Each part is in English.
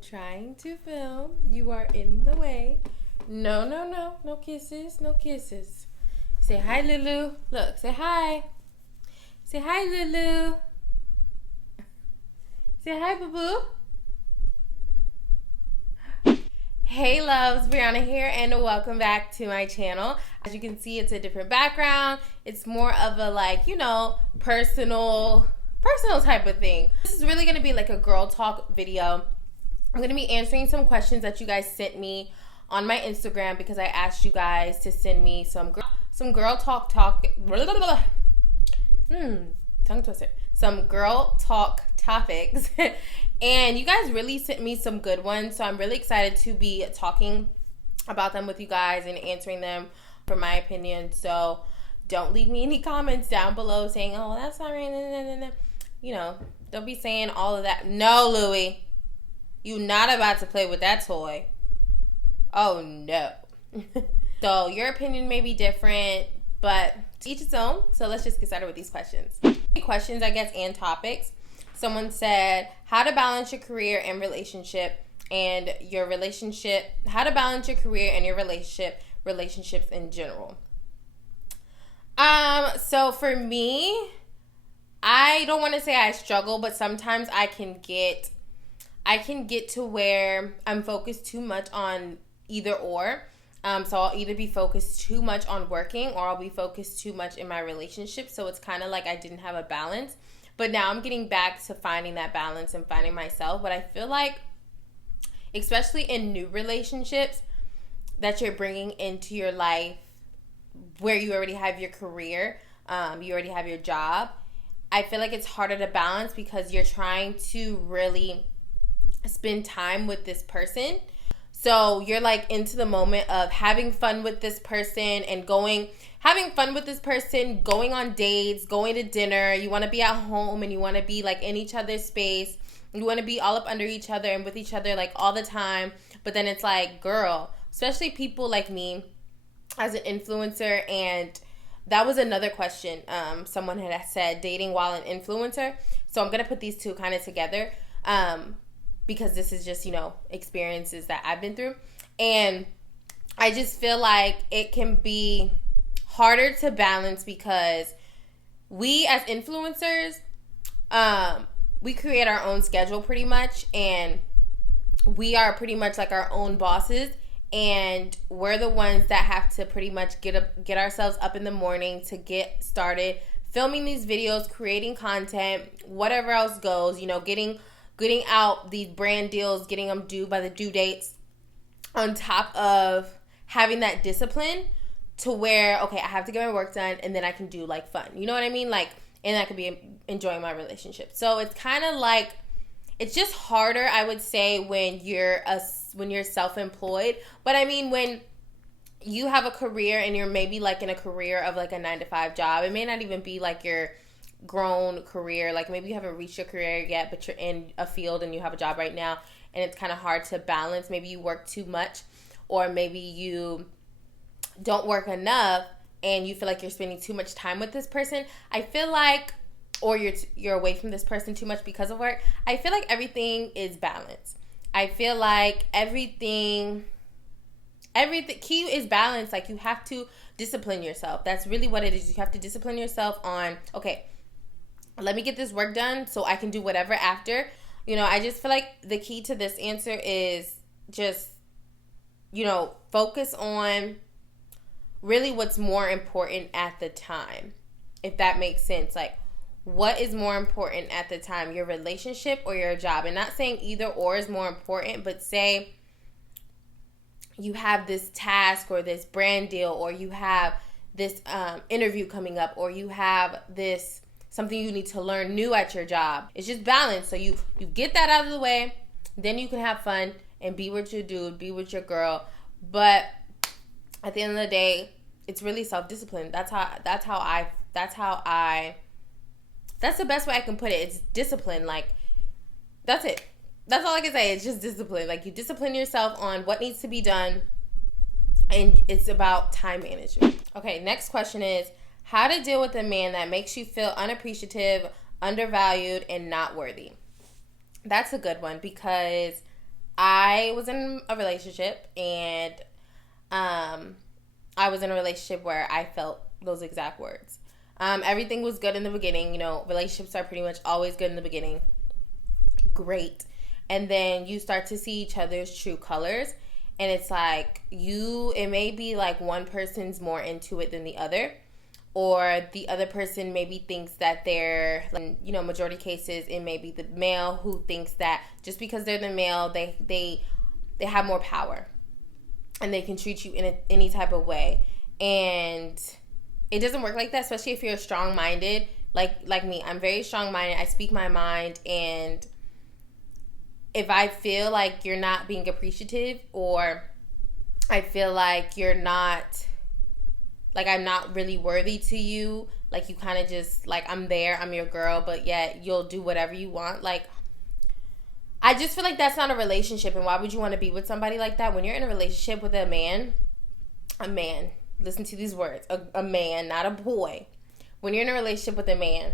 trying to film. You are in the way. No, no, no. No kisses. No kisses. Say hi, Lulu. Look, say hi. Say hi, Lulu. Say hi, boo-boo. Hey loves, Briana here, and welcome back to my channel. As you can see, it's a different background. It's more of a personal type of thing. This is really gonna be like a girl talk video. I'm gonna be answering some questions that you guys sent me on my Instagram because I asked you guys to send me some girl talk tongue twister. Some girl talk topics. And you guys really sent me some good ones, so I'm really excited to be talking about them with you guys and answering them for my opinion. So don't leave me any comments down below saying, oh, that's not right. You know, don't be saying all of that. No, Louie, you not about to play with that toy. Oh, no. So your opinion may be different, but to each its own. So let's just get started with these questions. Questions, I guess, and topics. Someone said, how to balance your career and relationship and your relationship, how to balance your career and your relationships in general. So for me, I don't want to say I struggle, but sometimes I can get to where I'm focused too much on either or. So I'll either be focused too much on working or I'll be focused too much in my relationship. So it's kind of like I didn't have a balance. But now I'm getting back to finding that balance and finding myself. But I feel like, especially in new relationships that you're bringing into your life where you already have your career, you already have your job, I feel like it's harder to balance because you're trying to really spend time with this person. So you're like into the moment of having fun with this person and going on dates, going to dinner. You want to be at home and you want to be like in each other's space. You want to be all up under each other and with each other like all the time. But then it's like, girl, especially people like me as an influencer. And that was another question. Someone had said dating while an influencer. So I'm going to put these two kind of together. Because this is just, experiences that I've been through. And I just feel like it can be harder to balance because we as influencers, we create our own schedule pretty much. And we are pretty much like our own bosses. And we're the ones that have to pretty much get ourselves up in the morning to get started filming these videos, creating content, whatever else goes, getting out these brand deals, getting them due by the due dates, on top of having that discipline to where, okay, I have to get my work done and then I can do like fun. You know what I mean? And I could be enjoying my relationship. So it's kind of like, it's just harder, I would say, when you're self-employed. But I mean, when you have a career and you're maybe like in a career of like a 9-to-5 job, it may not even be like your grown career, like maybe you haven't reached your career yet, but you're in a field and you have a job right now and it's kind of hard to balance. Maybe you work too much or maybe you don't work enough and you feel like you're spending too much time with this person. I feel like, or you're away from this person too much because of work. I feel like everything is balanced. I feel like everything key is balance. Like you have to discipline yourself. That's really what it is. You have to discipline yourself on, okay, let me get this work done so I can do whatever after. I just feel like the key to this answer is just, focus on really what's more important at the time, if that makes sense. Like, what is more important at the time, your relationship or your job? And not saying either or is more important, but say you have this task or this brand deal or you have this interview coming up or you have this something you need to learn new at your job. It's just balance. So you get that out of the way, then you can have fun and be with your dude, be with your girl. But at the end of the day, it's really self-discipline. That's the best way I can put it. It's discipline. Like, that's it. That's all I can say. It's just discipline. Like, you discipline yourself on what needs to be done, and it's about time management. Okay, next question is, how to deal with a man that makes you feel unappreciative, undervalued, and not worthy. That's a good one because I was in a relationship, and I was in a relationship where I felt those exact words. Everything was good in the beginning. You know, relationships are pretty much always good in the beginning. Great. And then you start to see each other's true colors. And it's like it may be like one person's more into it than the other. Or the other person maybe thinks that they're, you know, majority cases, it may be the male who thinks that just because they're the male, they have more power. And they can treat you in any type of way. And it doesn't work like that, especially if you're strong-minded. Like me, I'm very strong-minded. I speak my mind, and if I feel like you're not being appreciative, or I feel like you're not, like I'm not really worthy to you, like you kind of just, like I'm there, I'm your girl, but yet you'll do whatever you want, like I just feel like that's not a relationship. And why would you want to be with somebody like that? When you're in a relationship with a man, listen to these words, a man, not a boy. When you're in a relationship with a man,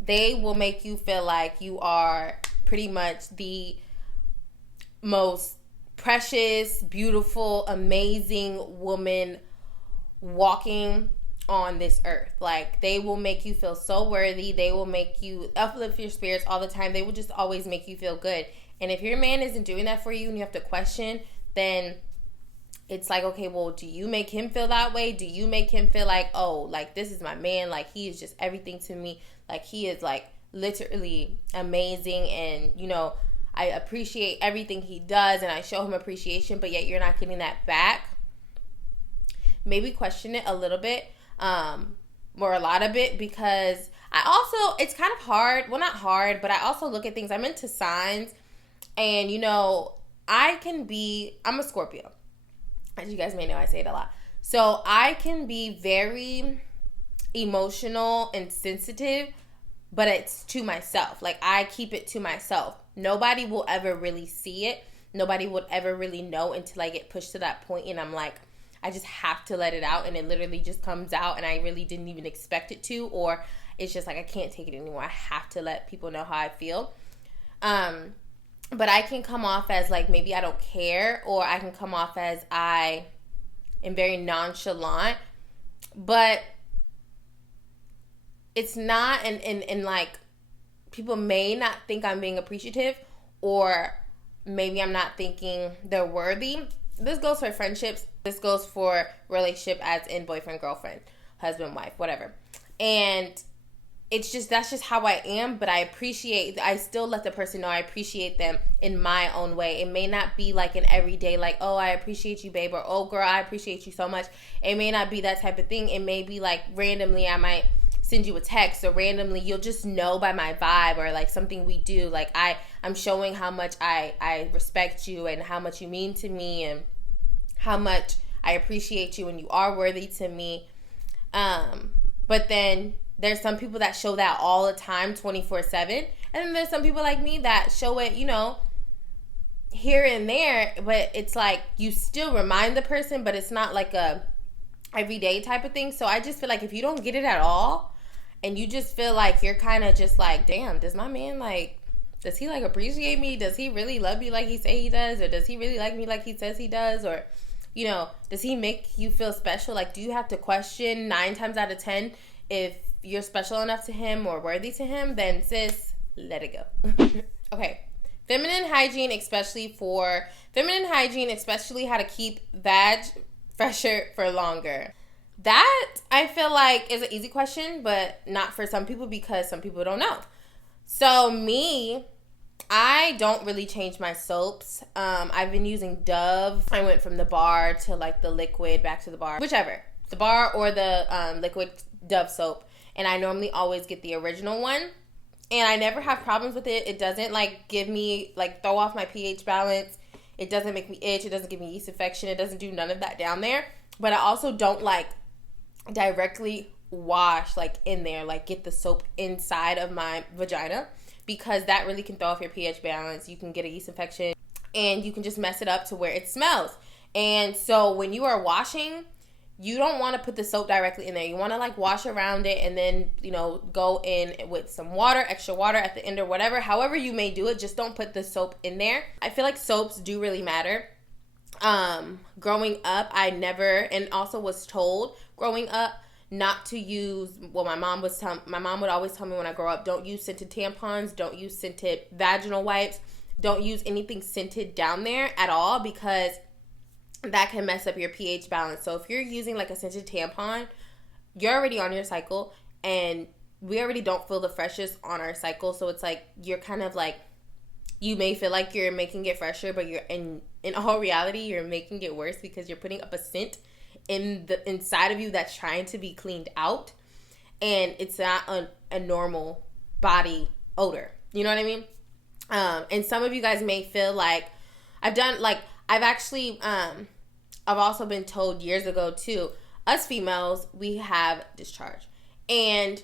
they will make you feel like you are pretty much the most precious, beautiful, amazing woman walking on this earth. Like, they will make you feel so worthy. They will make you uplift your spirits all the time. They will just always make you feel good. And if your man isn't doing that for you and you have to question, then it's like, okay, well, do you make him feel that way? Do you make him feel like, oh, like, this is my man, like, he is just everything to me, like, he is, like, literally amazing, and, you know, I appreciate everything he does, and I show him appreciation, but yet you're not getting that back? Maybe question it a little bit, or a lot of it, because I also, it's kind of hard, well, not hard, but I also look at things, I'm into signs, and, you know, I'm a Scorpio. As you guys may know, I say it a lot. So I can be very emotional and sensitive, but it's to myself. Like, I keep it to myself. Nobody will ever really see it. Nobody would ever really know until I get pushed to that point, and I'm like, I just have to let it out, and it literally just comes out, and I really didn't even expect it to, or it's just like, I can't take it anymore. I have to let people know how I feel. But I can come off as, like, maybe I don't care, or I can come off as I am very nonchalant, but it's not, and like, people may not think I'm being appreciative, or maybe I'm not thinking they're worthy. This goes for friendships. This goes for relationship, as in boyfriend, girlfriend, husband, wife, whatever. And that's just how I am, but I still let the person know I appreciate them in my own way. It may not be like an everyday, like, oh, I appreciate you, babe, or oh, girl, I appreciate you so much. It may not be that type of thing. It may be like, randomly, I might send you a text, or randomly, you'll just know by my vibe, or like something we do. Like, I'm showing how much I respect you, and how much you mean to me, and how much I appreciate you, and you are worthy to me. But then there's some people that show that all the time, 24/7. And then there's some people like me that show it, you know, here and there. But it's like, you still remind the person, but it's not like a everyday type of thing. So I just feel like, if you don't get it at all, and you just feel like you're kind of just like, damn, does my man, like, does he, like, appreciate me? Does he really love me like he say he does? Or does he really like me like he says he does? Or, you know, does he make you feel special? Like, do you have to question 9 times out of 10 if you're special enough to him or worthy to him? Then, sis, let it go. Okay. Feminine hygiene, especially how to keep vag fresher for longer. That, I feel like, is an easy question, but not for some people, because some people don't know. So me, I don't really change my soaps. I've been using Dove. I went from the bar to, like, the liquid, back to the bar, whichever. The bar or the liquid Dove soap. And I normally always get the original one. And I never have problems with it. It doesn't, like, give me, like, throw off my pH balance. It doesn't make me itch. It doesn't give me yeast infection. It doesn't do none of that down there. But I also don't, like, directly wash, like, in there, like, get the soap inside of my vagina, because that really can throw off your pH balance. You can get a yeast infection, and you can just mess it up to where it smells. And so when you are washing, you don't want to put the soap directly in there. You want to like wash around it and then, you know, go in with some water, extra water at the end or whatever. However you may do it, just don't put the soap in there. I feel like soaps do really matter. Growing up, I never, and also was told growing up not to use, well, my mom would always tell me when I grow up, don't use scented tampons, don't use scented vaginal wipes, don't use anything scented down there at all, because that can mess up your pH balance. So if you're using like a scented tampon, you're already on your cycle, and we already don't feel the freshest on our cycle. So it's like, you're kind of like, you may feel like you're making it fresher, but you're in all reality, you're making it worse, because you're putting up a scent in the inside of you that's trying to be cleaned out, and it's not a normal body odor. You know what I mean? And some of you guys may feel like, I've also been told years ago too, us females, we have discharge. And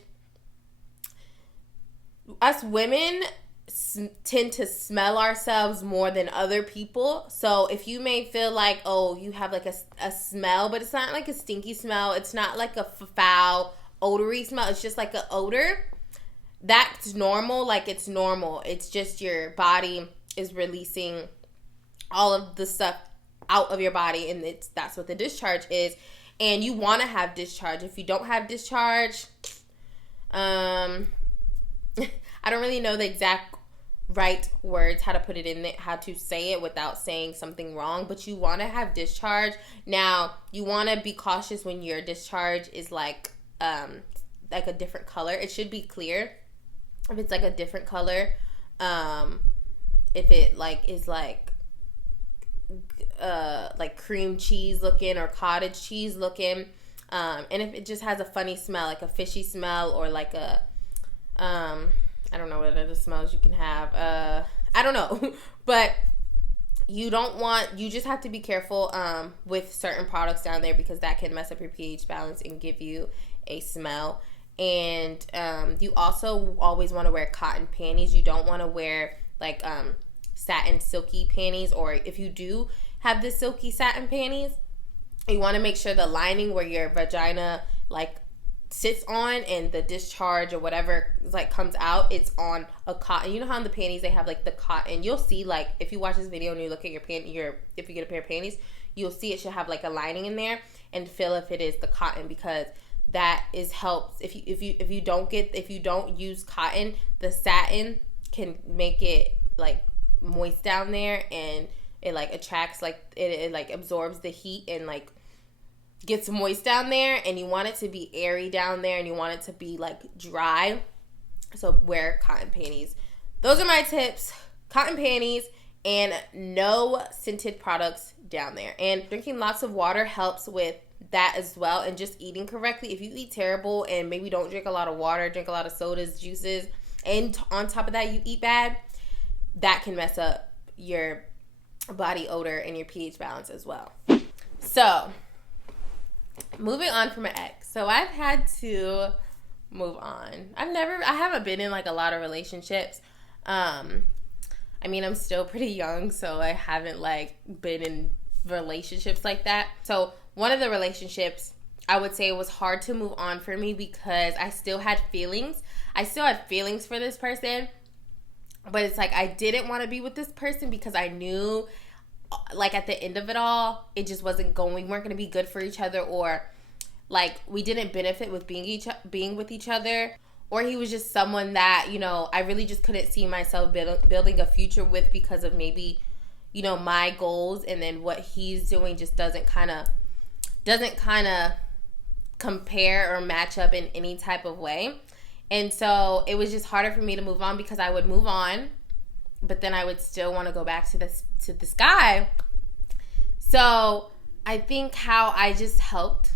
us women tend to smell ourselves more than other people. So if you may feel like, oh, you have like a smell, but it's not like a stinky smell. It's not like a foul, odory smell. It's just like an odor. That's normal. Like, it's normal. It's just your body is releasing all of the stuff out of your body, and that's what the discharge is. And you want to have discharge. If you don't have discharge, I don't really know the exact right words, how to put it in there, how to say it without saying something wrong, but you want to have discharge. Now, you want to be cautious when your discharge is like a different color. It should be clear. If it's like a different color, if it like is like cream cheese looking or cottage cheese looking, and if it just has a funny smell, like a fishy smell, or like a I don't know what other smells you can have, I don't know. But you just have to be careful with certain products down there, because that can mess up your pH balance and give you a smell. And you also always want to wear cotton panties. You don't want to wear like satin silky panties, or if you do have the silky satin panties, you want to make sure the lining where your vagina like sits on and the discharge or whatever like comes out, it's on a cotton. You know how in the panties they have like the cotton? You'll see, like, if you watch this video and you look at if you get a pair of panties, you'll see it should have like a lining in there, and feel if it is the cotton, because that helps. If you don't use cotton, the satin can make it like moist down there, and it like attracts, like it like absorbs the heat and like gets moist down there, and you want it to be airy down there, and you want it to be like dry. So wear cotton panties. Those are my tips. Cotton panties and no scented products down there. And drinking lots of water helps with that as well, and just eating correctly. If you eat terrible and maybe don't drink a lot of water, drink a lot of sodas, juices, and on top of that you eat bad, that can mess up your body odor and your pH balance as well. So, moving on from an ex. So I've had to move on. I haven't been in like a lot of relationships. I mean, I'm still pretty young, so I haven't like been in relationships like that. So one of the relationships, I would say it was hard to move on for me, because I still had feelings. I still had feelings for this person, but it's like I didn't want to be with this person, because I knew like at the end of it all, it just wasn't going. We weren't going to be good for each other, or like we didn't benefit with being with each other, or he was just someone that, you know, I really just couldn't see myself building a future with, because of maybe, you know, my goals, and then what he's doing just doesn't kind of compare or match up in any type of way. And so it was just harder for me to move on, because I would move on, but then I would still want to go back to this guy. So I think how I just help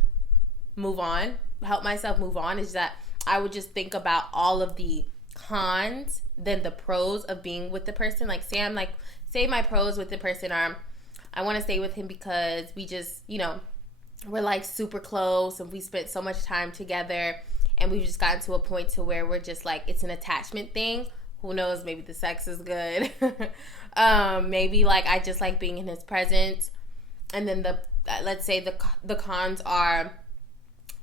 myself move on, is that I would just think about all of the cons than the pros of being with the person. Like, say my pros with the person are, I want to stay with him because we just, you know, we're like super close, and we spent so much time together, and we've just gotten to a point to where we're just like, it's an attachment thing. Who knows, maybe the sex is good. Maybe like I just like being in his presence. And then the let's say the cons are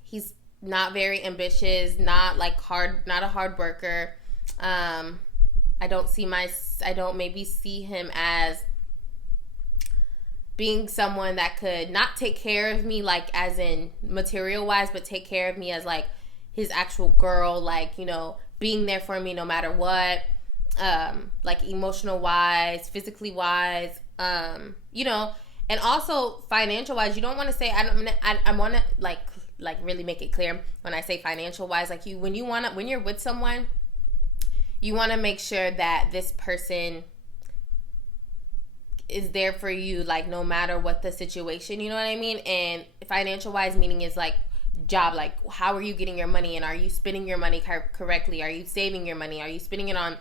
he's not very ambitious, not a hard worker. I don't maybe see him as being someone that could not take care of me, like, as in material wise, but take care of me as, like, his actual girl, like, you know, being there for me no matter what, like, emotional wise, physically wise, you know, and also financial wise. You don't want to say, I want to, like, really make it clear when I say financial wise, like, when you're with someone, you want to make sure that this person is there for you, like, no matter what the situation, you know what I mean? And financial wise meaning is, like, job, like, how are you getting your money, and are you spending your money correctly? Are you saving your money? Are you spending it on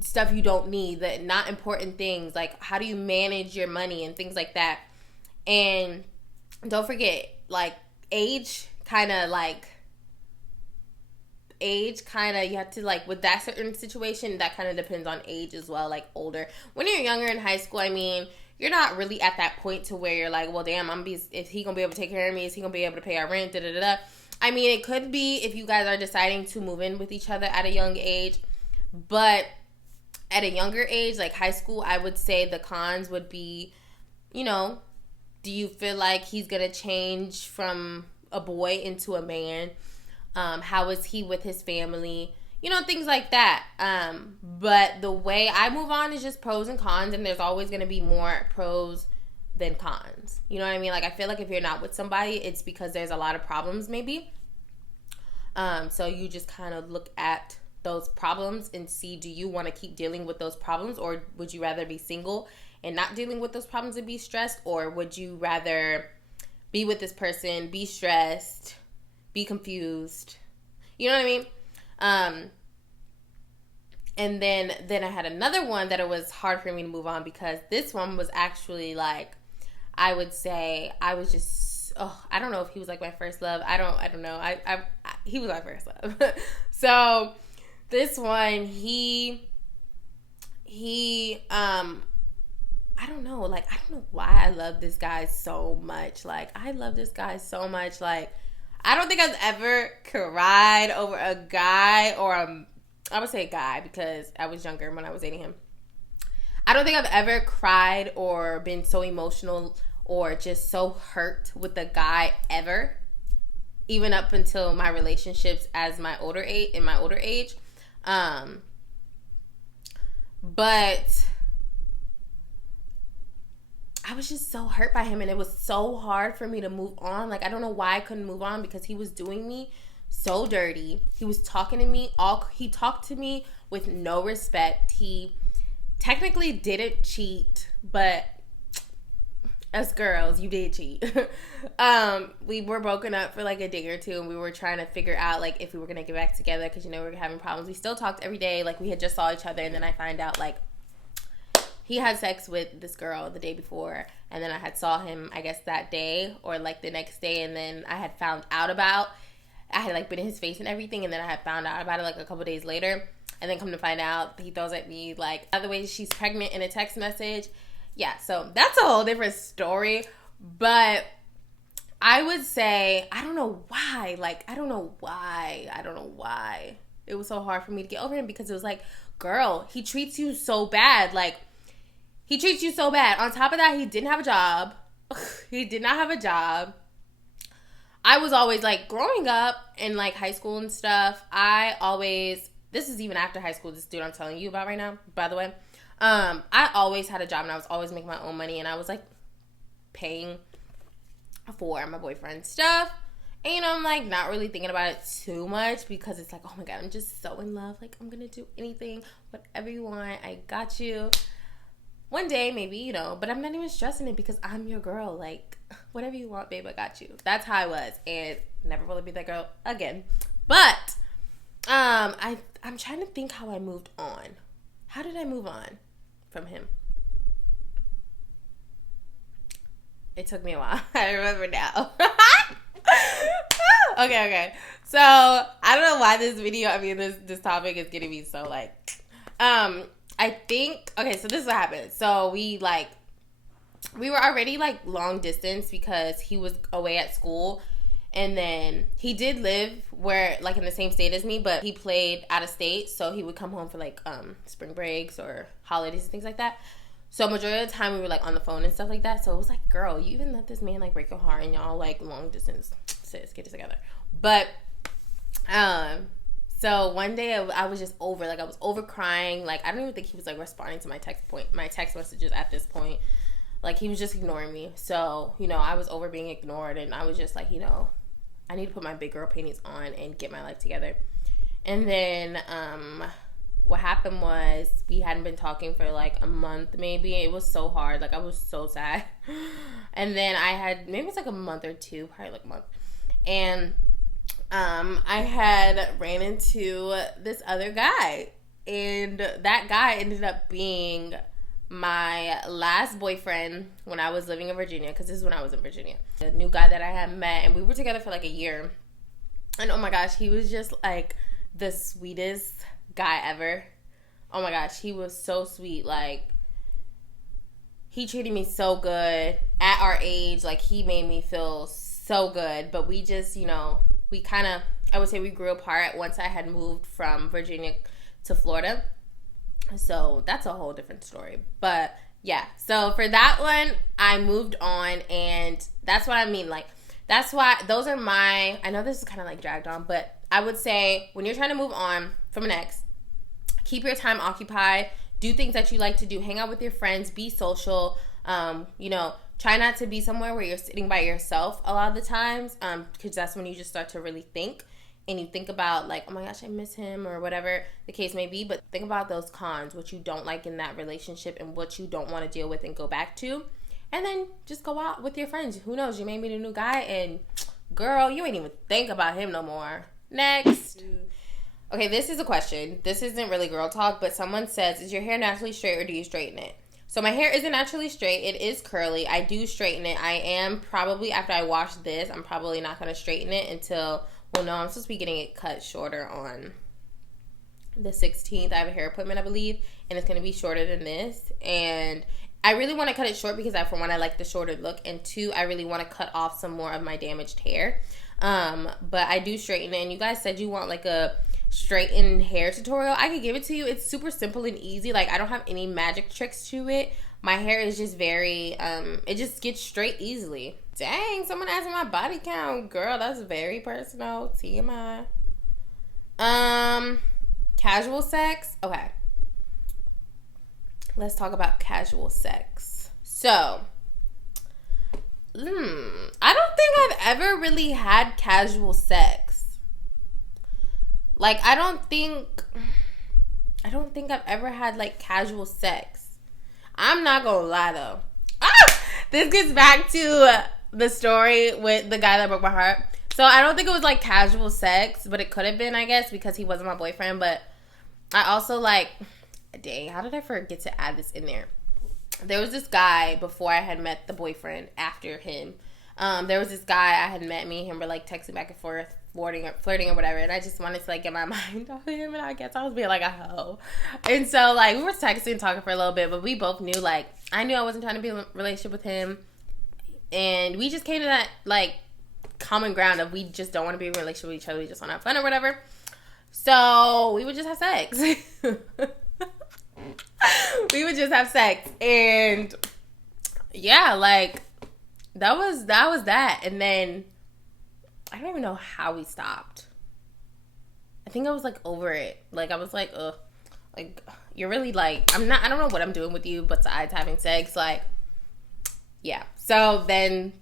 stuff you don't need, that not important things? Like, how do you manage your money and things like that? And don't forget, like, age kind of, you have to, like, with that certain situation, that kind of depends on age as well, like, older. When you're younger in high school, I mean, you're not really at that point to where you're like, well, damn, is he gonna be able to take care of me? Is he gonna be able to pay our rent? Da-da-da-da. I mean, it could be if you guys are deciding to move in with each other at a young age, but at a younger age, like high school, I would say the cons would be, you know, do you feel like he's gonna change from a boy into a man? How is he with his family? You know, things like that. But the way I move on is just pros and cons, and there's always going to be more pros than cons. You know what I mean? Like, I feel like if you're not with somebody, it's because there's a lot of problems maybe. So you just kind of look at those problems and see, do you want to keep dealing with those problems, or would you rather be single and not dealing with those problems and be stressed, or would you rather be with this person, be stressed, be confused? You know what I mean? And then I had another one that it was hard for me to move on, because this one was actually, like, I would say I was just, I don't know if he was like my first love. I don't know. He was my first love. So this one, he I don't know. Like, I don't know why I love this guy so much. Like, I love this guy so much. Like, I don't think I've ever cried over a guy, or I would say a guy because I was younger when I was dating him. I don't think I've ever cried or been so emotional or just so hurt with a guy ever, even up until my relationships in my older age. But I was just so hurt by him, and it was so hard for me to move on. Like, I don't know why I couldn't move on, because he was doing me so dirty. He was talking to me he talked to me with no respect. He technically didn't cheat, but us girls, you did cheat. We were broken up for like a day or two, and we were trying to figure out, like, if we were gonna get back together, because, you know, we were having problems. We still talked every day, like, we had just saw each other, and then I find out, like, he had sex with this girl the day before, and then I had saw him, I guess, that day or, like, the next day, and then I had found out about, I had, like, been in his face and everything, and then I had found out about it, like, a couple days later, and then come to find out, he throws at me, like, by the way, she's pregnant in a text message. Yeah, so that's a whole different story, but I would say, I don't know why it was so hard for me to get over him, because it was like, girl, he treats you so bad, like, he treats you so bad. On top of that, he didn't have a job. He did not have a job. I was always, like, growing up in, like, high school and stuff, this is even after high school, this dude I'm telling you about right now, by the way. I always had a job, and I was always making my own money, and I was, like, paying for my boyfriend's stuff. And, you know, I'm, like, not really thinking about it too much, because it's like, oh my God, I'm just so in love. Like, I'm going to do anything, whatever you want. I got you. One day, maybe, you know, but I'm not even stressing it, because I'm your girl. Like, whatever you want, babe, I got you. That's how I was, and never will be that girl again. But I'm trying to think how I moved on. How did I move on from him? It took me a while. I remember now. Okay. So, I don't know why this topic is getting me so, like, I think, okay, so this is what happened. So we, like, we were already like long distance because he was away at school. And then he did live where, like, in the same state as me, but he played out of state, so he would come home for like spring breaks or holidays and things like that. So majority of the time we were like on the phone and stuff like that. So it was like, girl, you even let this man like break your heart, and y'all like long distance. Sis, get it together. But so one day I was just over, like I was over crying. Like I don't even think he was like responding to my text messages at this point. Like he was just ignoring me. So, you know, I was over being ignored, and I was just like, you know, I need to put my big girl panties on and get my life together. And then what happened was we hadn't been talking for like a month maybe. It was so hard. Like I was so sad. And then I had, maybe it's like a month or two, probably like a month. And I had ran into this other guy. And that guy ended up being my last boyfriend when I was living in Virginia, because this is when I was in Virginia. The new guy that I had met, and we were together for like a year. And oh my gosh, he was just like the sweetest guy ever. Oh my gosh, he was so sweet. Like, he treated me so good at our age. Like, he made me feel so good. But we just, you know, we kind of, I would say we grew apart once I had moved from Virginia to Florida. So that's a whole different story. But yeah, so for that one, I moved on, and that's what I mean. Like, that's why those are my, I know this is kind of like dragged on, but I would say when you're trying to move on from an ex, keep your time occupied, do things that you like to do, hang out with your friends, be social, you know, try not to be somewhere where you're sitting by yourself a lot of the times, because that's when you just start to really think. And you think about like, oh my gosh, I miss him, or whatever the case may be. But think about those cons, what you don't like in that relationship and what you don't want to deal with and go back to. And then just go out with your friends. Who knows? You may meet a new guy and girl, you ain't even think about him no more. Next. Okay, this is a question. This isn't really girl talk, but someone says, is your hair naturally straight or do you straighten it? So my hair isn't naturally straight. It is curly. I do straighten it. I am probably, after I wash this, I'm probably not going to straighten it until... Well, no, I'm supposed to be getting it cut shorter on the 16th. I have a hair appointment, I believe, and it's going to be shorter than this. And I really want to cut it short because, for one, I like the shorter look, and two, I really want to cut off some more of my damaged hair. But I do straighten it, and you guys said you want, like, a straightened hair tutorial. I could give it to you. It's super simple and easy. Like, I don't have any magic tricks to it. My hair is just very, it just gets straight easily. Dang, someone asked me my body count. Girl, that's very personal. TMI. Casual sex. Okay. Let's talk about casual sex. So, I don't think I've ever really had casual sex. Like, I don't think I've ever had, like, casual sex. I'm not gonna lie, though. This gets back to the story with the guy that broke my heart. So I don't think it was like casual sex, but it could have been, I guess, because he wasn't my boyfriend. But I also dang, how did I forget to add this in there? There was this guy before I had met the boyfriend after him. There was this guy I had met. Me and him were like texting back and forth, flirting or whatever. And I just wanted to like get my mind off of him. And I guess I was being like a hoe. And so like we were texting and talking for a little bit, but we both knew like, I knew I wasn't trying to be in a relationship with him. And we just came to that, like, common ground of we just don't want to be in a relationship with each other. We just want to have fun or whatever. So, we would just have sex. We would just have sex. And, yeah, like, that was that. And then, I don't even know how we stopped. I think I was, like, over it. Like, I was like, ugh. Like, you're really, like, I don't know what I'm doing with you besides having sex. Like, yeah. So then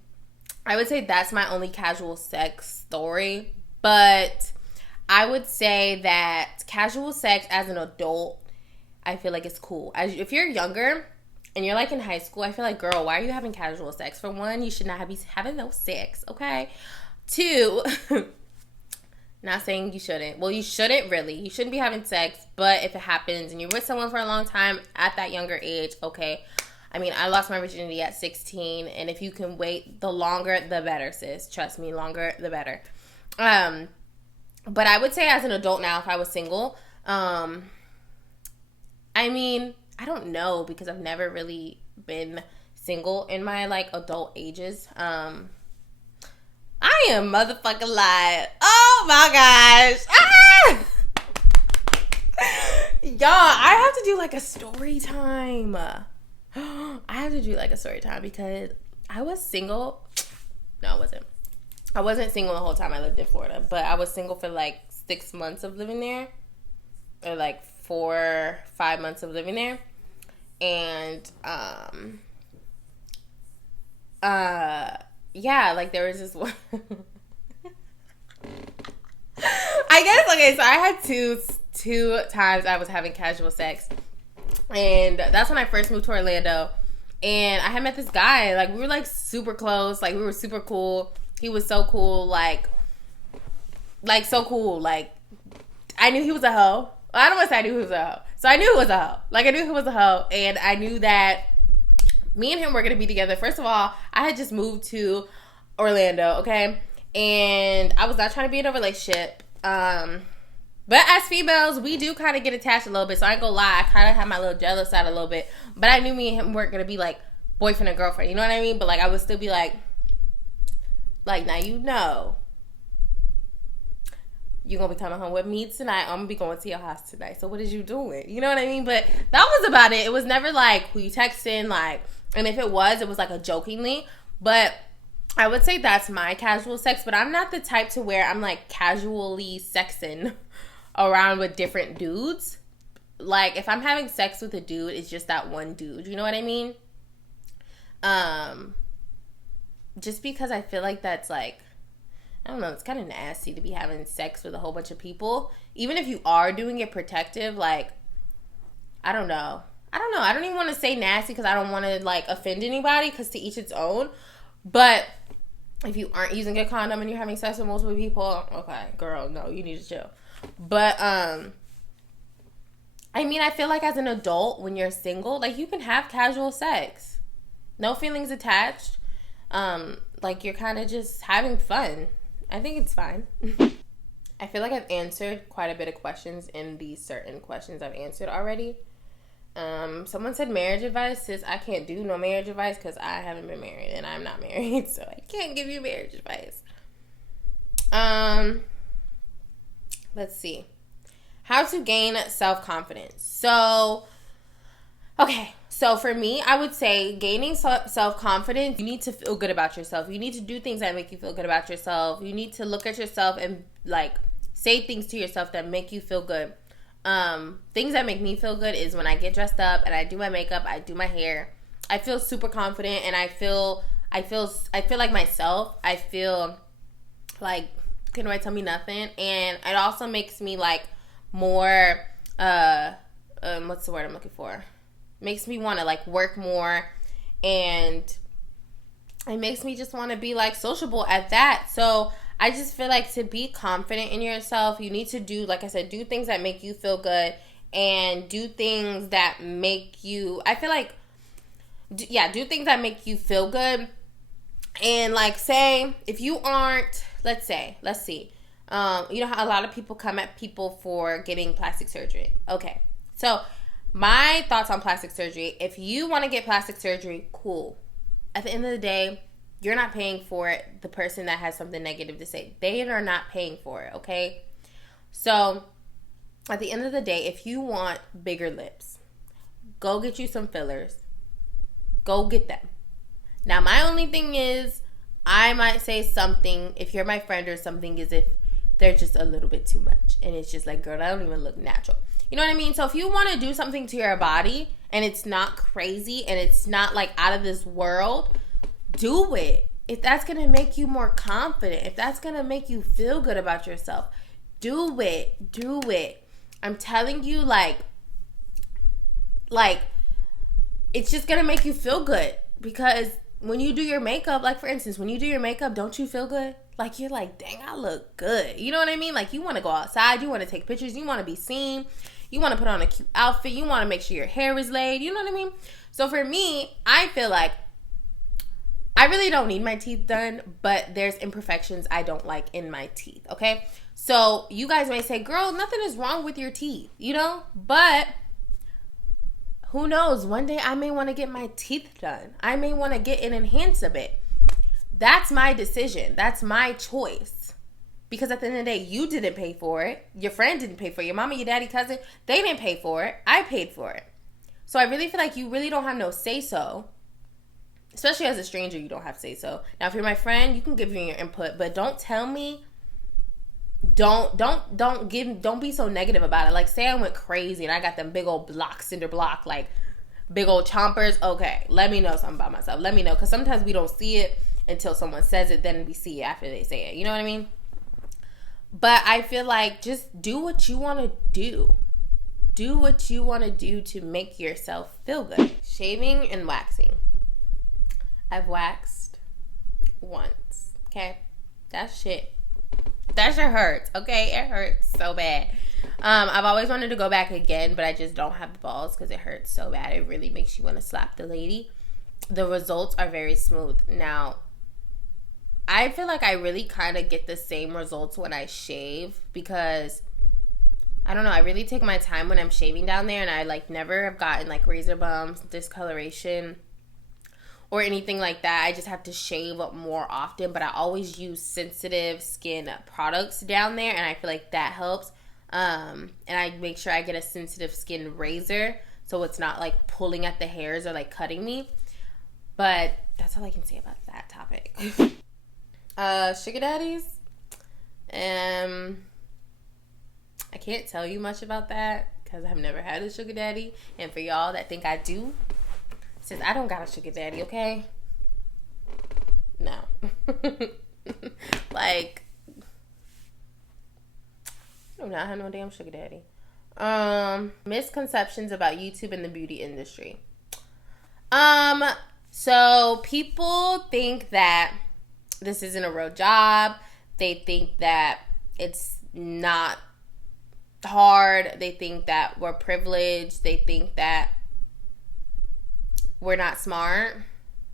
I would say that's my only casual sex story. But I would say that casual sex as an adult, I feel like it's cool. If you're younger and you're like in high school, I feel like, girl, why are you having casual sex? For one, you should not be having no sex, okay? Two, not saying you shouldn't. Well, you shouldn't really. You shouldn't be having sex. But if it happens and you're with someone for a long time at that younger age, okay. I mean, I lost my virginity at 16, and if you can wait, the longer, the better, sis. Trust me, longer, the better. But I would say as an adult now, if I was single, I mean, I don't know because I've never really been single in my like adult ages. I am motherfucking lying. Oh my gosh. Ah! Y'all, I have to do like a story time. I have to do like a story time because I was single. No, I wasn't. I wasn't single the whole time I lived in Florida, but I was single for like 6 months of living there, or like 4-5 months of living there. And yeah, like there was this one. I guess, okay, so I had two times I was having casual sex, and that's when I first moved to Orlando. And I had met this guy, like we were like super close, like we were super cool. He was so cool, like so cool, like I knew he was a hoe. I don't want to say I knew he was a hoe. So I knew he was a hoe. Like I knew he was a hoe, and I knew that me and him were gonna be together. First of all, I had just moved to Orlando, okay, and I was not trying to be in a relationship. But as females, we do kind of get attached a little bit. So I ain't gonna lie, I kind of had my little jealous side a little bit. But I knew me and him weren't gonna be like boyfriend and girlfriend. You know what I mean? But like I would still be like now you know, you're gonna be coming home with me tonight. I'm gonna be going to your house tonight. So what is you doing? You know what I mean? But that was about it. It was never like who you texting, like, and if it was like a jokingly. But I would say that's my casual sex. But I'm not the type to where I'm like casually sexing around with different dudes. Like if I'm having sex with a dude, it's just that one dude. You know what I mean? Just because I feel like that's like, I don't know, it's kind of nasty to be having sex with a whole bunch of people. Even if you are doing it protective, like, I don't know. I don't even want to say nasty because I don't want to like offend anybody, because to each its own. But if you aren't using a condom and you're having sex with multiple people, okay, girl, no, you need to chill. But I mean, I feel like as an adult, when you're single, like you can have casual sex, no feelings attached. Like you're kind of just having fun. I think it's fine. I feel like I've answered quite a bit of questions in these certain questions I've answered already. Someone said marriage advice. Sis, I can't do no marriage advice because I haven't been married and I'm not married, so I can't give you marriage advice. Let's see. How to gain self-confidence. So, okay. So for me, I would say gaining self-confidence, you need to feel good about yourself. You need to do things that make you feel good about yourself. You need to look at yourself and like say things to yourself that make you feel good. Things that make me feel good is when I get dressed up and I do my makeup, I do my hair. I feel super confident and I feel like myself. I feel like, can nobody tell me nothing? And it also makes me like more, what's the word I'm looking for? Makes me want to like work more, and it makes me just want to be like sociable at that. So I just feel like to be confident in yourself, you need to do, like I said, do things that make you feel good, and do things that make you, I feel like, do things that make you feel good. And like say, if you aren't, let's see, you know how a lot of people come at people for getting plastic surgery. Okay, so my thoughts on plastic surgery: if you want to get plastic surgery, cool. At the end of the day, you're not paying for it. The person that has something negative to say, they are not paying for it, okay? So at the end of the day, if you want bigger lips, go get you some fillers. Go get them. Now, my only thing is, I might say something, if you're my friend or something, is if they're just a little bit too much. And it's just like, girl, I don't even look natural. You know what I mean? So if you want to do something to your body and it's not crazy and it's not like out of this world, do it. If that's going to make you more confident, if that's going to make you feel good about yourself, do it. Do it. I'm telling you, like it's just going to make you feel good. Because when you do your makeup, like for instance, when you do your makeup, don't you feel good? Like you're like, dang, I look good. You know what I mean? Like you want to go outside, you want to take pictures, you want to be seen, you want to put on a cute outfit, you want to make sure your hair is laid. You know what I mean? So for me, I feel like I really don't need my teeth done, but there's imperfections I don't like in my teeth, okay? So you guys may say, girl, nothing is wrong with your teeth, you know? But Who knows? One day I may want to get my teeth done. I may want to get an enhance a bit. That's my decision. That's my choice. Because at the end of the day, you didn't pay for it. Your friend didn't pay for it. Your mama, your daddy, cousin, they didn't pay for it. I paid for it. So I really feel like you really don't have no say-so. Especially as a stranger, you don't have say-so. Now, if you're my friend, you can give me your input. But don't tell me. Don't be so negative about it. Like, say I went crazy and I got them big old blocks, cinder block, like big old chompers. Okay, let me know something about myself. Let me know. Because sometimes we don't see it until someone says it. Then we see it after they say it. You know what I mean? But I feel like just do what you want to do. Do what you want to do to make yourself feel good. Shaving and waxing. I've waxed once. Okay? That shit hurts. Okay? It hurts so bad. I've always wanted to go back again, but I just don't have the balls because it hurts so bad. It really makes you want to slap the lady. The results are very smooth. Now, I feel like I really kind of get the same results when I shave because, I don't know, I really take my time when I'm shaving down there, and I like never have gotten like razor bumps, discoloration, or anything like that. I just have to shave up more often, but I always use sensitive skin products down there, and I feel like that helps. And I make sure I get a sensitive skin razor so it's not like pulling at the hairs or like cutting me. But that's all I can say about that topic. Sugar daddies. I can't tell you much about that because I've never had a sugar daddy. And for y'all that think I do, since I don't got a sugar daddy, okay? No. Like, I do not have no damn sugar daddy. Misconceptions about YouTube and the beauty industry. So people think that this isn't a real job. They think that it's not hard. They think that we're privileged. They think that we're not smart.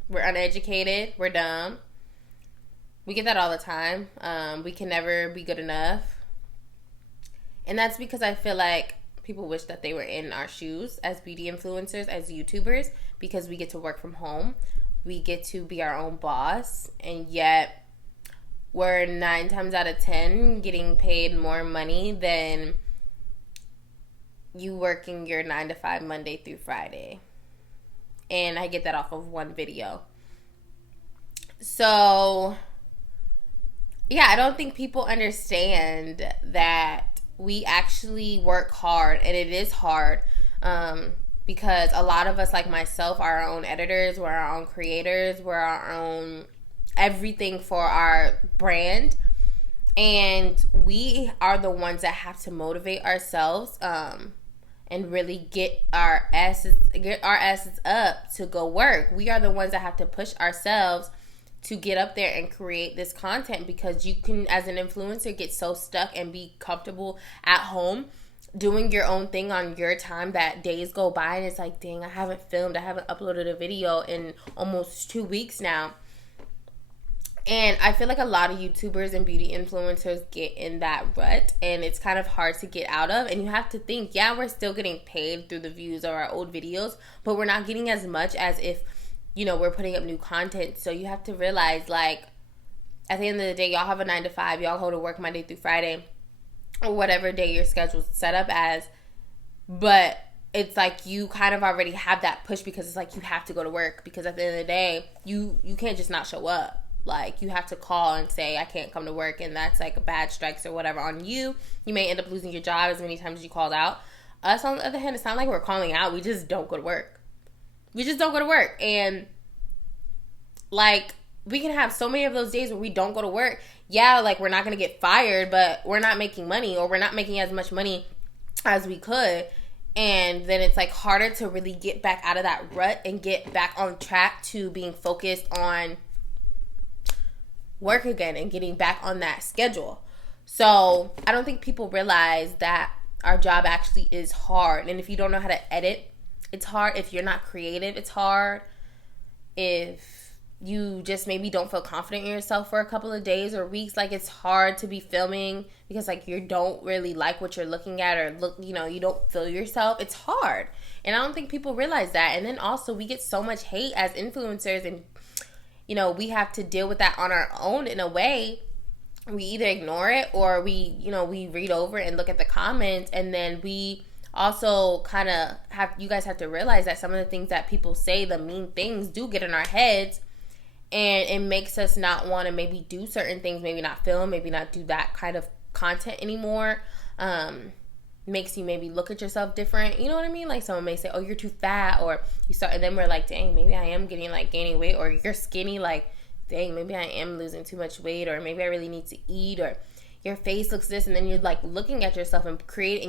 We're uneducated. We're dumb. We get that all the time. We can never be good enough. And that's because I feel like people wish that they were in our shoes as beauty influencers, as YouTubers, because we get to work from home. We get to be our own boss, and yet we're 9 times out of 10 getting paid more money than you working your 9 to 5 Monday through Friday. And I get that off of one video. So, yeah, I don't think people understand that we actually work hard, and it is hard. Because a lot of us, like myself, are our own editors, we're our own creators, we're our own everything for our brand. And we are the ones that have to motivate ourselves and really get our asses up to go work. We are the ones that have to push ourselves to get up there and create this content, because you can, as an influencer, get so stuck and be comfortable at home doing your own thing on your time that days go by and it's like, dang, I haven't uploaded a video in almost 2 weeks now. And I feel like a lot of YouTubers and beauty influencers get in that rut, and it's kind of hard to get out of. And you have to think, yeah, we're still getting paid through the views of our old videos, but we're not getting as much as if, you know, we're putting up new content. So you have to realize, like, at the end of the day, y'all have a 9 to 5, y'all go to work Monday through Friday, or whatever day your schedule's set up as, but it's like you kind of already have that push because it's like you have to go to work, because at the end of the day, you can't just not show up. Like, you have to call and say, I can't come to work, and that's like a bad strikes or whatever on you. You may end up losing your job as many times as you called out. Us, on the other hand, it's not like we're calling out. We just don't go to work. And, like, we can have so many of those days where we don't go to work. Yeah, like, we're not going to get fired, but we're not making money, or we're not making as much money as we could. And then it's, like, harder to really get back out of that rut and get back on track to being focused on work again and getting back on that schedule. So I don't think people realize that our job actually is hard. And if you don't know how to edit, it's hard. If you're not creative, it's hard. If you just maybe don't feel confident in yourself for a couple of days or weeks, like, it's hard to be filming because, like, you don't really like what you're looking at, or you don't feel yourself. It's hard. And I don't think people realize that. And then also we get so much hate as influencers, and we have to deal with that on our own in a way. We either ignore it, or we read over and look at the comments, and then we also kind of you guys have to realize that some of the things that people say, the mean things, do get in our heads, and it makes us not want to maybe do certain things, maybe not film, maybe not do that kind of content anymore. Makes you maybe look at yourself different. You know what I mean? Like someone may say, oh, you're too fat, or and then we're like, dang, maybe I am gaining weight, or you're skinny, like, dang, maybe I am losing too much weight, or maybe I really need to eat, or your face looks this, and then you're like looking at yourself and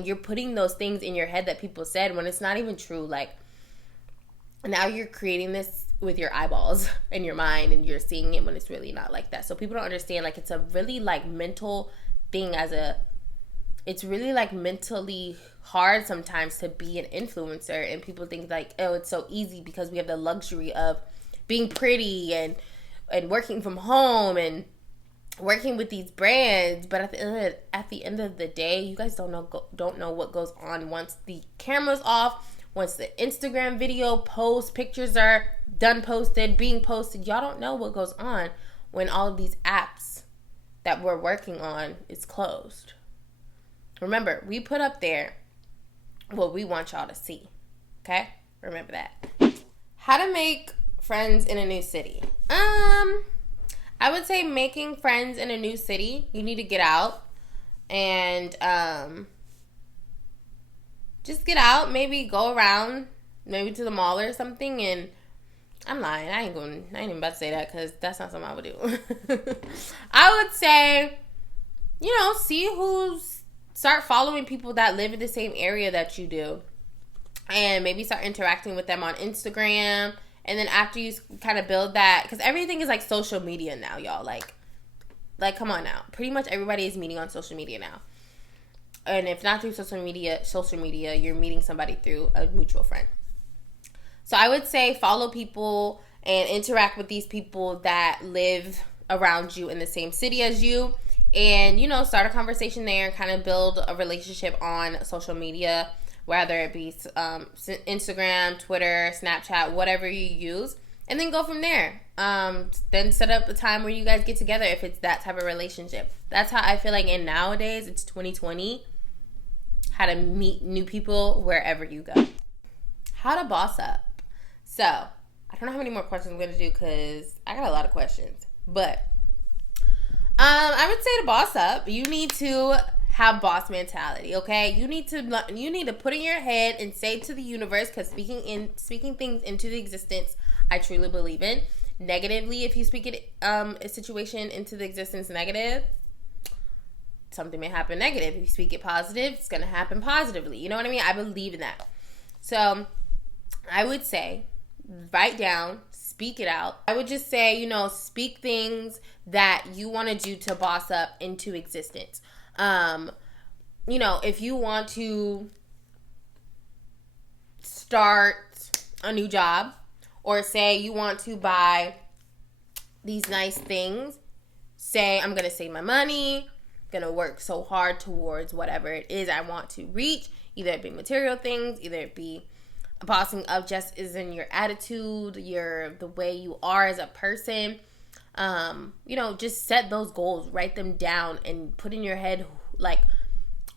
you're putting those things in your head that people said when it's not even true. Like, now you're creating this with your eyeballs and your mind, and you're seeing it when it's really not like that. So people don't understand, like, it's a really like mental thing. It's really like mentally hard sometimes to be an influencer, and people think like, oh, it's so easy because we have the luxury of being pretty and working from home and working with these brands. But at the end of the day, you guys don't know what goes on once the camera's off, once the Instagram video posts, pictures are done being posted. Y'all don't know what goes on when all of these apps that we're working on is closed. Remember, we put up there what we want y'all to see. Okay? Remember that. How to make friends in a new city. I would say making friends in a new city, you need to get out and just get out, maybe go around, maybe to the mall or something. And I'm lying, I ain't even about to say that, because that's not something I would do. I would say, start following people that live in the same area that you do, and maybe start interacting with them on Instagram. And then after you kind of build that, because everything is like social media now, y'all. Like come on now. Pretty much everybody is meeting on social media now. And if not through social media, you're meeting somebody through a mutual friend. So I would say follow people and interact with these people that live around you in the same city as you. And, start a conversation there and kind of build a relationship on social media, whether it be Instagram, Twitter, Snapchat, whatever you use, and then go from there. Then set up a time where you guys get together if it's that type of relationship. That's how I feel like nowadays, it's 2020, how to meet new people wherever you go. How to boss up. So, I don't know how many more questions I'm going to do, because I got a lot of questions. But I would say to boss up, you need to have boss mentality, okay? You need to put in your head and say to the universe, because speaking things into the existence, I truly believe in. Negatively, if you speak a situation into the existence negative, something may happen negative. If you speak it positive, it's going to happen positively. You know what I mean? I believe in that. So I would say, write down, speak it out. I would just say, speak things that you want to do to boss up into existence. If you want to start a new job, or say you want to buy these nice things, say, I'm going to save my money, going to work so hard towards whatever it is I want to reach, either it be material things, either it be bossing up just is in your attitude, the way you are as a person. Just set those goals, write them down, and put in your head like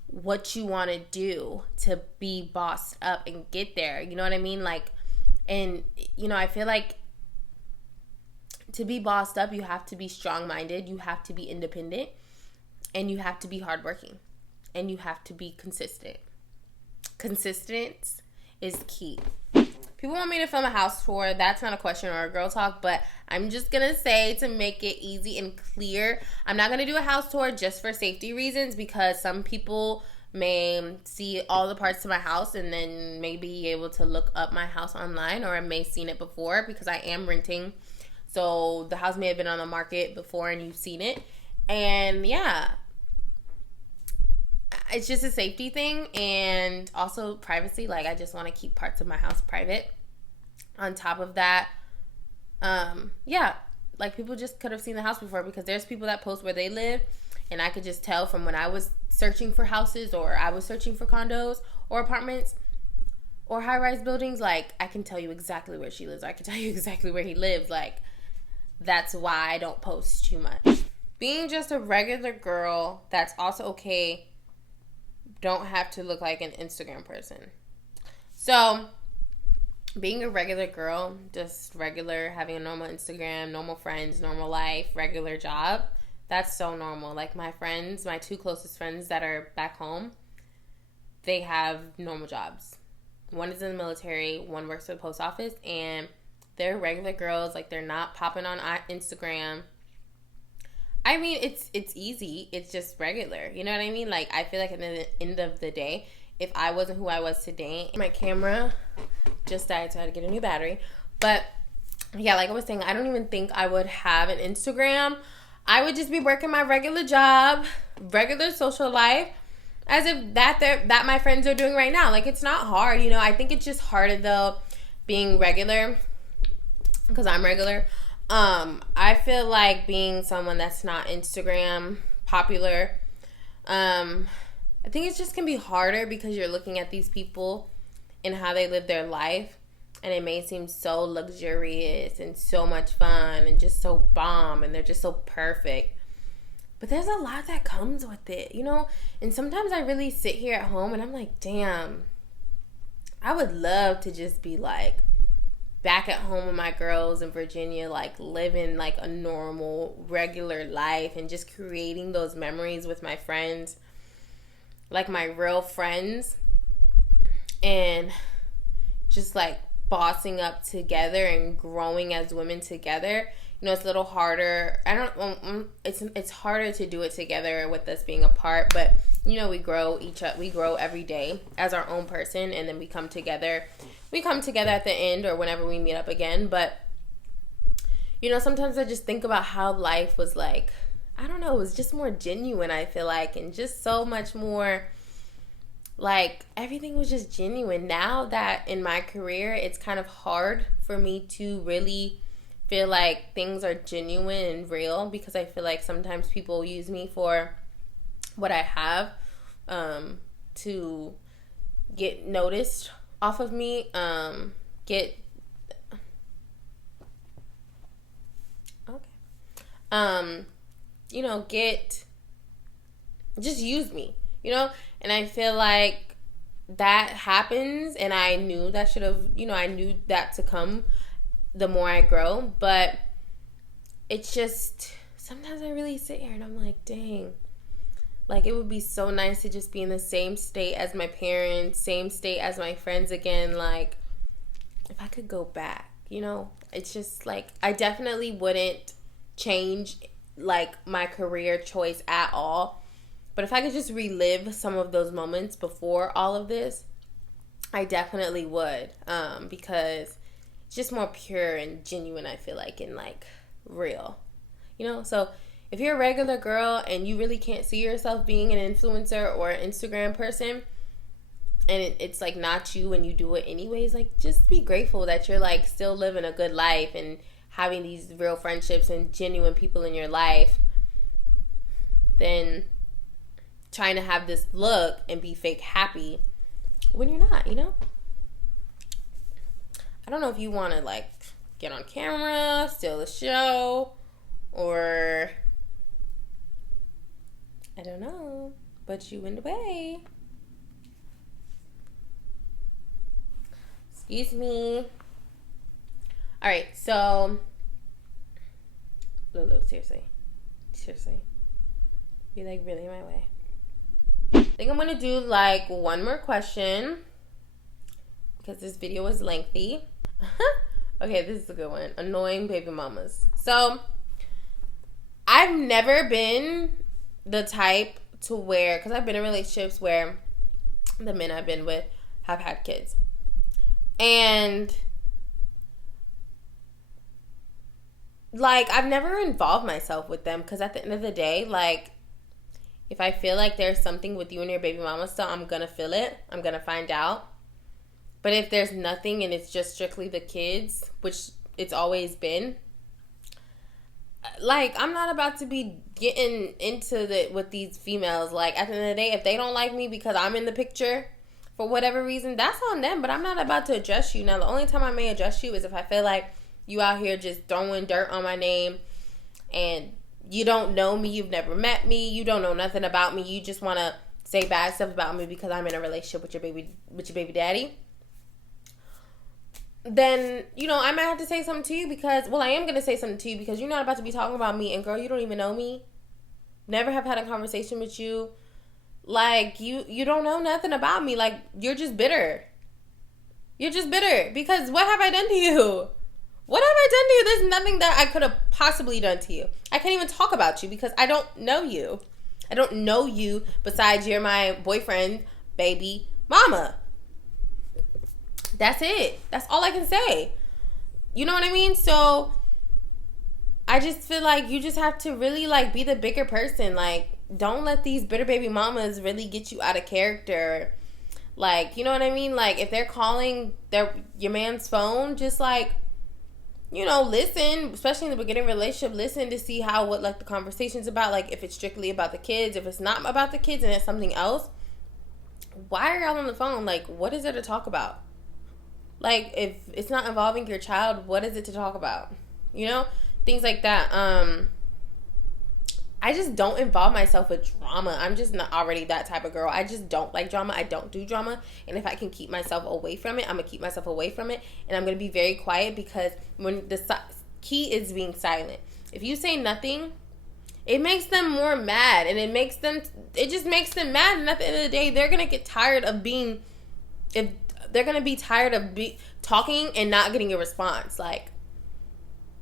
what you want to do to be bossed up and get there. You know what I mean? Like, and I feel like to be bossed up, you have to be strong-minded, you have to be independent, and you have to be hardworking, and you have to be consistent. Consistent is key. People want me to film a house tour. That's not a question or a girl talk, but I'm just going to say, to make it easy and clear, I'm not going to do a house tour just for safety reasons, because some people may see all the parts to my house and then may be able to look up my house online, or I may have seen it before, because I am renting. So the house may have been on the market before and you've seen it. And yeah, it's just a safety thing, and also privacy. Like, I just want to keep parts of my house private. On top of that, like, people just could have seen the house before, because there's people that post where they live, and I could just tell from when I was searching for houses, or I was searching for condos or apartments, or high-rise buildings, like, I can tell you exactly where she lives. I can tell you exactly where he lives. Like, that's why I don't post too much. Being just a regular girl, that's also okay. Don't have to look like an Instagram person. So, being a regular girl, just regular, having a normal Instagram, normal friends, normal life, regular job, that's so normal. Like, my friends, my two closest friends that are back home, they have normal jobs. One is in the military, one works for the post office, and they're regular girls. Like, they're not popping on Instagram. I mean, it's easy. It's just regular. You know what I mean? Like, I feel like at the end of the day, if I wasn't who I was today, my camera just died, so I had to get a new battery. But, yeah, like I was saying, I don't even think I would have an Instagram. I would just be working my regular job, regular social life, as if that my friends are doing right now. Like, it's not hard, you know. I think it's just harder, though, being regular, because I'm regular. I feel like being someone that's not Instagram popular, I think it just can be harder because you're looking at these people and how they live their life, and it may seem so luxurious and so much fun and just so bomb, and they're just so perfect. But there's a lot that comes with it, you know? And sometimes I really sit here at home and I'm like, damn, I would love to just be like back at home with my girls in Virginia, like living like a normal, regular life and just creating those memories with my friends, like my real friends, and just like bossing up together and growing as women together. You know, it's a little harder. It's harder to do it together with us being apart, but you know, we grow every day as our own person, and then we come together at the end or whenever we meet up again. But you know, sometimes I just think about how life was like, I don't know, it was just more genuine, I feel like, and just so much more, like, everything was just genuine. Now that in my career, it's kind of hard for me to really feel like things are genuine and real, because I feel like sometimes people use me for what I have, to get noticed off of me, just use me, you know? And I feel like that happens, and I knew that I knew that to come the more I grow. But it's just, sometimes I really sit here and I'm like, dang, like, it would be so nice to just be in the same state as my parents, same state as my friends again. Like, if I could go back, you know? It's just like, I definitely wouldn't change like my career choice at all. But if I could just relive some of those moments before all of this, I definitely would, because it's just more pure and genuine, I feel like, and like real, you know? So if you're a regular girl and you really can't see yourself being an influencer or an Instagram person, and it's like not you and you do it anyways, like, just be grateful that you're like still living a good life and having these real friendships and genuine people in your life, than trying to have this look and be fake happy when you're not, you know? I don't know if you want to like get on camera, steal the show, or I don't know, but you went away. Excuse me. Alright, so Lulu, seriously, be like really my way. I think I'm gonna do like one more question because this video was lengthy. Okay, this is a good one. Annoying baby mamas. So I've never been the type to where, because I've been in relationships where the men I've been with have had kids, and like, I've never involved myself with them, because at the end of the day, like, if I feel like there's something with you and your baby mama still, I'm gonna feel it. I'm gonna find out. But if there's nothing and it's just strictly the kids, which it's always been, like, I'm not about to be getting into with these females. Like, at the end of the day, if they don't like me because I'm in the picture, for whatever reason, that's on them. But I'm not about to address you. Now, the only time I may address you is if I feel like you out here just throwing dirt on my name and you don't know me, you've never met me, you don't know nothing about me, you just want to say bad stuff about me because I'm in a relationship with your baby daddy. Then, you know, I might have to say something to you because, well, I am going to say something to you because you're not about to be talking about me. And girl, you don't even know me. Never have had a conversation with you. Like, you don't know nothing about me. Like, you're just bitter. You're just bitter because what have I done to you? What have I done to you? There's nothing that I could have possibly done to you. I can't even talk about you because I don't know you. I don't know you besides you're my boyfriend, baby, mama. That's it. That's all I can say. You know what I mean? So I just feel like you just have to really like be the bigger person. Like, don't let these bitter baby mamas really get you out of character. Like, you know what I mean? Like, if they're calling your man's phone, just like, you know, listen, especially in the beginning of a relationship, listen to see what like the conversation's about. Like, if it's strictly about the kids, if it's not about the kids and it's something else, why are y'all on the phone? Like, what is there to talk about? Like, if it's not involving your child, what is it to talk about? You know? Things like that. I just don't involve myself with drama. I'm just not already that type of girl. I just don't like drama. I don't do drama. And if I can keep myself away from it, I'm going to keep myself away from it. And I'm going to be very quiet because when the key is being silent. If you say nothing, it makes them more mad. And it just makes them mad. And at the end of the day, they're going to get tired of talking and not getting a response. Like,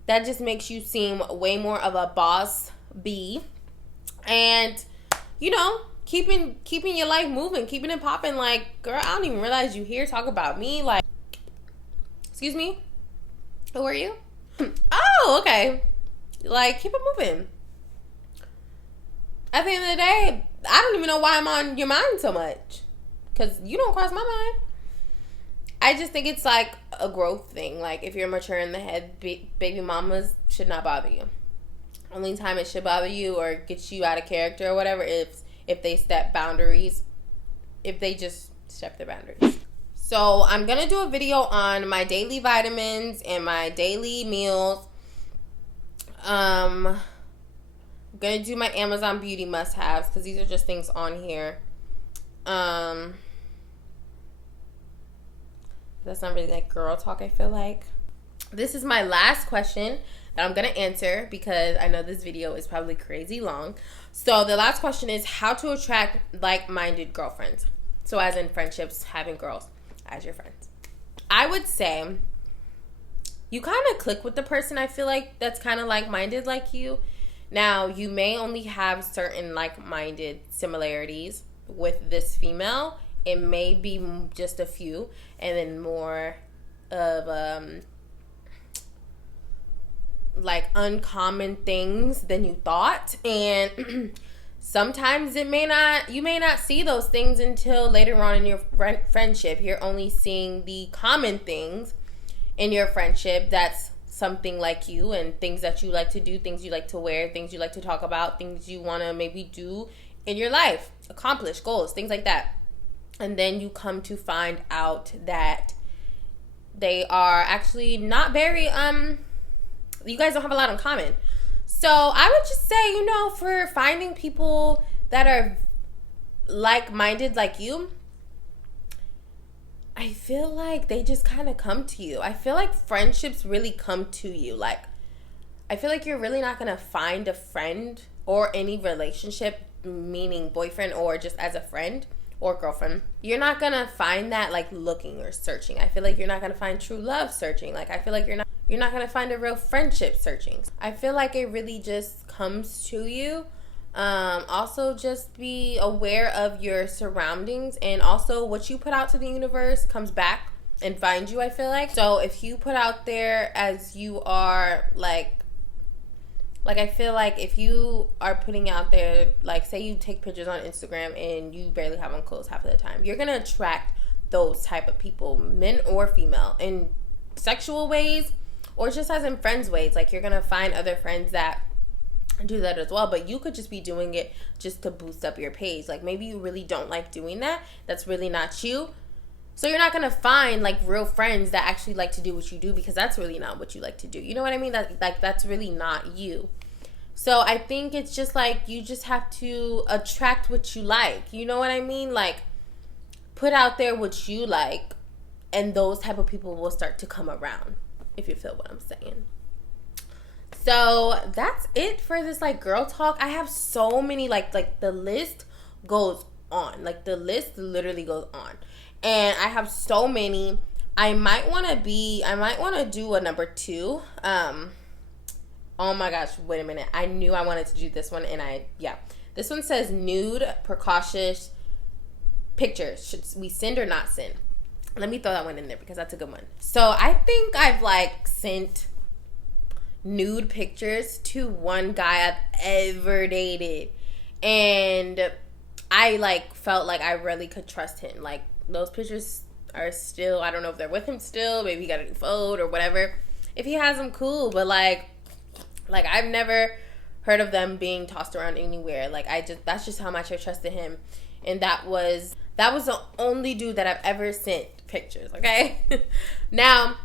that just makes you seem way more of a boss bee. And, you know, keeping your life moving, keeping it popping. Like, girl, I don't even realize you here talk about me. Like, excuse me? Who are you? Oh, okay. Like, keep it moving. At the end of the day, I don't even know why I'm on your mind so much. Because you don't cross my mind. I just think it's like a growth thing. Like, if you're mature in the head, baby mamas should not bother you. Only time it should bother you or get you out of character or whatever if they step boundaries. If they just step their boundaries. So, I'm going to do a video on my daily vitamins and my daily meals. I'm going to do my Amazon beauty must-haves because these are just things on here. That's not really like girl talk, I feel like. This is my last question that I'm going to answer because I know this video is probably crazy long. So the last question is how to attract like-minded girlfriends. So as in friendships, having girls as your friends. I would say you kind of click with the person, I feel like, that's kind of like-minded like you. Now, you may only have certain like-minded similarities with this female. It may be just a few, and then more of like uncommon things than you thought. And sometimes you may not see those things until later on in your friendship. You're only seeing the common things in your friendship that's something like you, and things that you like to do, things you like to wear, things you like to talk about, things you want to maybe do in your life, accomplish goals, things like that. And then you come to find out that they are actually not very, you guys don't have a lot in common. So I would just say, you know, for finding people that are like-minded like you, I feel like they just kind of come to you. I feel like friendships really come to you. Like, I feel like you're really not going to find a friend or any relationship, meaning boyfriend or just as a friend or girlfriend. You're not going to find that like looking or searching. I feel like you're not going to find true love searching. Like, I feel like you're not going to find a real friendship searching. I feel like it really just comes to you. Also, just be aware of your surroundings, and also what you put out to the universe comes back and finds you, I feel like. So if you put out there as you are, like I feel like if you are putting out there, like, say you take pictures on Instagram and you barely have on clothes half of the time, you're going to attract those type of people, men or female, in sexual ways or just as in friends ways. Like, you're going to find other friends that do that as well, but you could just be doing it just to boost up your page. Like, maybe you really don't like doing that. That's really not you. So you're not going to find like real friends that actually like to do what you do, because that's really not what you like to do. You know what I mean? That's really not you. So I think it's just like you just have to attract what you like. You know what I mean? Like, put out there what you like, and those type of people will start to come around, if you feel what I'm saying. So that's it for this like girl talk. I have so many like the list goes on. Like the list literally goes on. And I have so many. I might want to do a number 2. Oh my gosh, wait a minute. I knew I wanted to do this one, and this one says nude, precautious pictures. Should we send or not send? Let me throw that one in there because that's a good one. So I think I've like sent nude pictures to one guy I've ever dated, and I like felt like I really could trust him. Like, those pictures are still, I don't know if they're with him still, maybe he got a new phone or whatever. If he has them, cool, but like I've never heard of them being tossed around anywhere. Like, that's just how much I trusted him. And that was the only dude that I've ever sent pictures, okay? Now,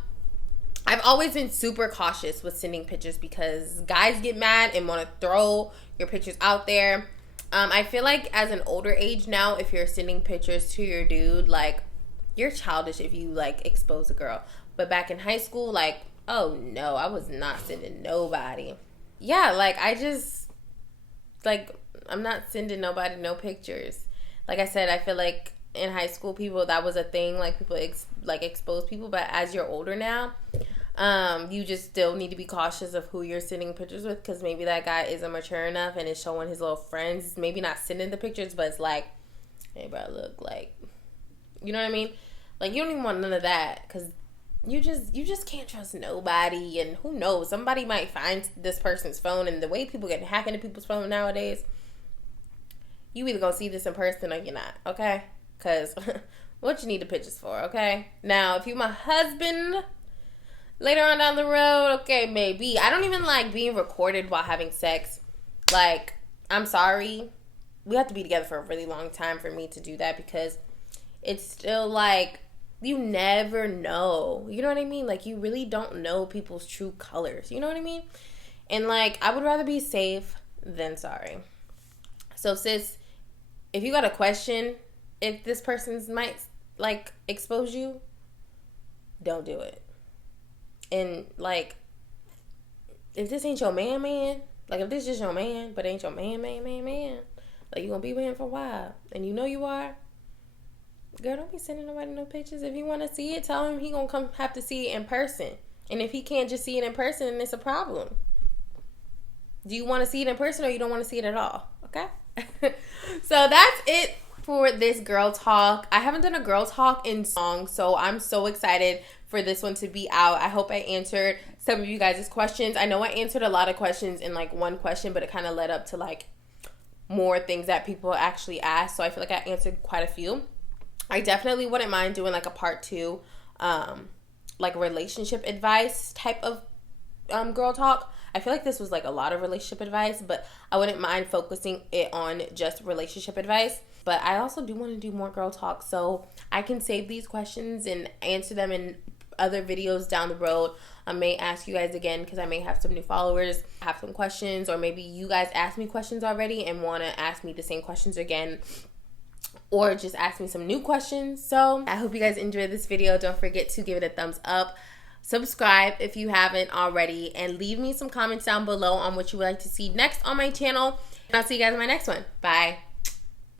I've always been super cautious with sending pictures because guys get mad and want to throw your pictures out there. I feel like as an older age now, if you're sending pictures to your dude, like, you're childish if you like expose a girl. But back in high school, like, oh no, I was not sending nobody. Yeah, like, I'm not sending nobody no pictures. Like I said, I feel like in high school, that was a thing. Like, people expose people. But as you're older now, you just still need to be cautious of who you're sending pictures with, because maybe that guy isn't mature enough and is showing his little friends. Maybe not sending the pictures, but it's like, hey, bro, look, like, you know what I mean? Like, you don't even want none of that, because you just can't trust nobody. And who knows, somebody might find this person's phone, and the way people get hacked into people's phone nowadays, you either gonna see this in person or you're not, okay? Because what you need the pictures for, okay? Now, if you my husband later on down the road, okay, maybe. I don't even like being recorded while having sex. Like, I'm sorry. We have to be together for a really long time for me to do that, because it's still like, you never know. You know what I mean? Like, you really don't know people's true colors. You know what I mean? And like, I would rather be safe than sorry. So sis, if you got a question, if this person's might like expose you, don't do it. And like, if this ain't your man, like, if this just your man, but ain't your man, like, you gonna be with him for a while, and you know you are, girl, don't be sending nobody no pictures. If you want to see it, tell him he gonna have to see it in person. And if he can't just see it in person, then it's a problem. Do you want to see it in person, or you don't want to see it at all? Okay? So that's it for this girl talk. I haven't done a girl talk in song, so I'm so excited for this one to be out. I hope I answered some of you guys' questions. I know I answered a lot of questions in like one question, but it kind of led up to like more things that people actually asked. So I feel like I answered quite a few. I definitely wouldn't mind doing like a part 2, like relationship advice type of girl talk. I feel like this was like a lot of relationship advice, but I wouldn't mind focusing it on just relationship advice. But I also do want to do more girl talk, so I can save these questions and answer them in other videos down the road. I may ask you guys again, because I may have some new followers, have some questions, or maybe you guys asked me questions already and want to ask me the same questions again, or just ask me some new questions. So I hope you guys enjoyed this video. Don't forget to give it a thumbs up, subscribe if you haven't already, and leave me some comments down below on what you would like to see next on my channel. And I'll see you guys in my next one. Bye.